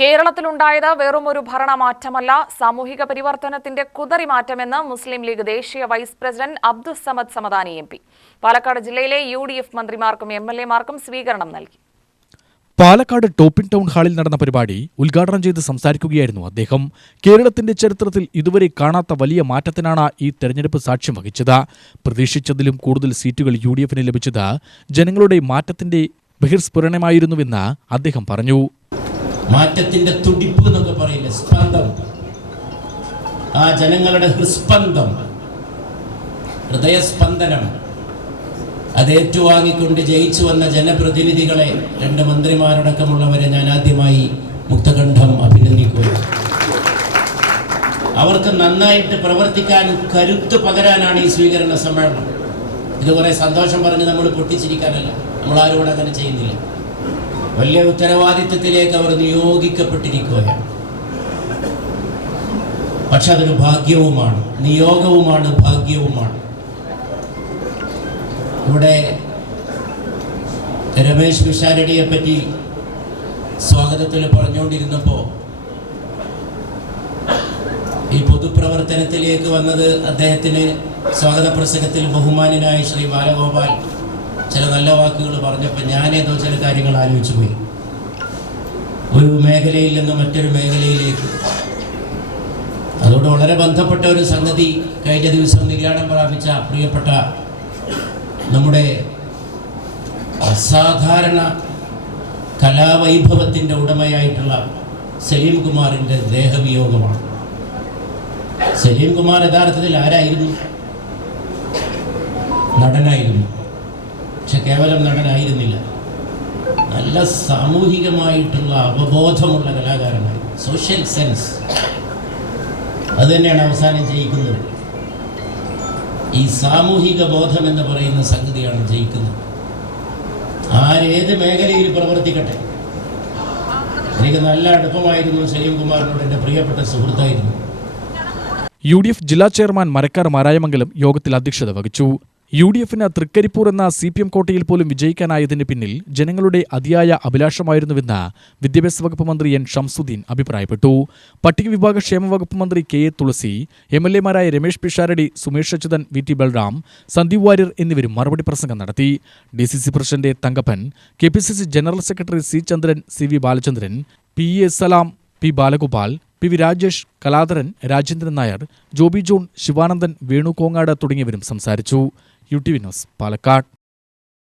കേരളത്തിലുണ്ടായത് വെറുമൊരു ഭരണമാറ്റമല്ല, സാമൂഹിക പരിവർത്തനത്തിന്റെ കുതറിമാറ്റമെന്ന് മുസ്ലിം ലീഗ് ദേശീയ vice president Abdussamad Samadani M P. Palakkad ജില്ലയിലെ UDF മന്ത്രിമാർക്കും MLA-മാർക്കും സ്വീകരണം നൽകി. പാലക്കാട് ടോപ്പിൻ ടൗൺ ഹാളിൽ നടന്ന പരിപാടി ഉദ്ഘാടനം ചെയ്ത് സംസാരിക്കുകയായിരുന്നു അദ്ദേഹം. കേരളത്തിന്റെ ചരിത്രത്തിൽ ഇതുവരെ കാണാത്ത വലിയ മാറ്റത്തിനാണ് ഈ തെരഞ്ഞെടുപ്പ് സാക്ഷ്യം വഹിച്ചത്. പ്രതീക്ഷിച്ചതിലും കൂടുതൽ സീറ്റുകൾ UDF-ന് ലഭിച്ചത് ജനങ്ങളുടെ മാറ്റത്തിന്റെ ബഹിർസ്ഫുരണമായിരുന്നുവെന്ന് അദ്ദേഹം പറഞ്ഞു. മാറ്റത്തിന്റെ തുടിപ്പ് എന്നൊക്കെ പറയില്ല, സ്പന്ദം, ആ ജനങ്ങളുടെ ഹൃസ്പന്ദം, ഹൃദയസ്പന്ദനം അത് ഏറ്റുവാങ്ങിക്കൊണ്ട് ജയിച്ചു വന്ന ജനപ്രതിനിധികളെ, 2 മന്ത്രിമാരടക്കമുള്ളവരെ ഞാൻ ആദ്യമായി മുക്തകണ്ഠം അഭിനന്ദിക്കുന്നു. അവർക്ക് നന്നായിട്ട് പ്രവർത്തിക്കാൻ കരുത്ത് പകരാനാണ് ഈ സ്വീകരണ സമ്മേളനം. ഇത് കുറെ സന്തോഷം പറഞ്ഞ് നമ്മൾ പൊട്ടിച്ചിരിക്കാനല്ല, നമ്മളാരോട് അങ്ങനെ ചെയ്യുന്നില്ല. വലിയ ഉത്തരവാദിത്വത്തിലേക്ക് അവർ നിയോഗിക്കപ്പെട്ടിരിക്കുകയാണ്. പക്ഷെ അതൊരു ഭാഗ്യവുമാണ്, നിയോഗവുമാണ്, ഭാഗ്യവുമാണ്. ഇവിടെ രമേശ് പിഷാരടിയെ പറ്റി സ്വാഗതത്തിൽ പറഞ്ഞുകൊണ്ടിരുന്നപ്പോൾ ഈ പൊതുപ്രവർത്തനത്തിലേക്ക് വന്നത് അദ്ദേഹത്തിന് സ്വാഗത പ്രസംഗത്തിൽ ബഹുമാന്യനായ ശ്രീ ബാലഗോപാൽ ചില നല്ല വാക്കുകൾ പറഞ്ഞപ്പോൾ ഞാനേതോ ചില കാര്യങ്ങൾ ആലോചിച്ചു പോയി. ഒരു മേഖലയിൽ നിന്ന് മറ്റൊരു മേഖലയിലേക്ക്, അതോട് വളരെ ബന്ധപ്പെട്ട ഒരു സംഗതി കഴിഞ്ഞ ദിവസം നിര്യാണം പ്രാപിച്ച പ്രിയപ്പെട്ട നമ്മുടെ അസാധാരണ കലാവൈഭവത്തിൻ്റെ ഉടമയായിട്ടുള്ള സലീം കുമാറിൻ്റെ ദേഹവിയോഗമാണ്. സലീം കുമാർ യഥാർത്ഥത്തിൽ ആരായിരുന്നു? നടനായിരുന്നു. പക്ഷെ കേവലം നടനായിരുന്നില്ല, നല്ല സാമൂഹികമായിട്ടുള്ള അവബോധമുള്ള കലാകാരനായി. സോഷ്യൽ സെൻസ് അത് തന്നെയാണ് അവസാനം ജയിക്കുന്നത്. ഈ സാമൂഹിക ബോധം എന്ന് പറയുന്ന സംഗതിയാണ് ജയിക്കുന്നത്. ആരേത് മേഖലയിൽ പ്രവർത്തിക്കട്ടെ. എനിക്ക് നല്ല അടുപ്പമായിരുന്നു സലീം കുമാറിനോട്, എൻ്റെ പ്രിയപ്പെട്ട സുഹൃത്തായിരുന്നു. UDF ജില്ലാ ചെയർമാൻ മരക്കാർ മാരായമംഗലം യോഗത്തിൽ അധ്യക്ഷത വഹിച്ചു. UDF-ന് തൃക്കരിപ്പൂർ എന്ന CPM കോട്ടയിൽ പോലും വിജയിക്കാനായതിന് പിന്നിൽ ജനങ്ങളുടെ അതിയായ അഭിലാഷമായിരുന്നുവെന്ന് വിദ്യാഭ്യാസ വകുപ്പ് മന്ത്രി N. ഷംസുദ്ദീൻ അഭിപ്രായപ്പെട്ടു. പട്ടികവിഭാഗ ക്ഷേമ വകുപ്പ് മന്ത്രി KA തുളസി, MLA-മാരായ രമേശ് പിഷാരടി, സുമേഷ് അച്യുതൻ, VT ബൽറാം, സന്ദീപ് വാര്യർ എന്നിവരും മറുപടി പ്രസംഗം നടത്തി. DCC president Thankappan, KPCC general secretary C. ചന്ദ്രൻ, CV ബാലചന്ദ്രൻ, PE സലാം, P. Balagopal, PV Rajesh, Kaladharan, Rajendran Nair, Joby John, Sivanandan, Venu Kongad തുടങ്ങിയവരും സംസാരിച്ചു. UTV news, Palakkad.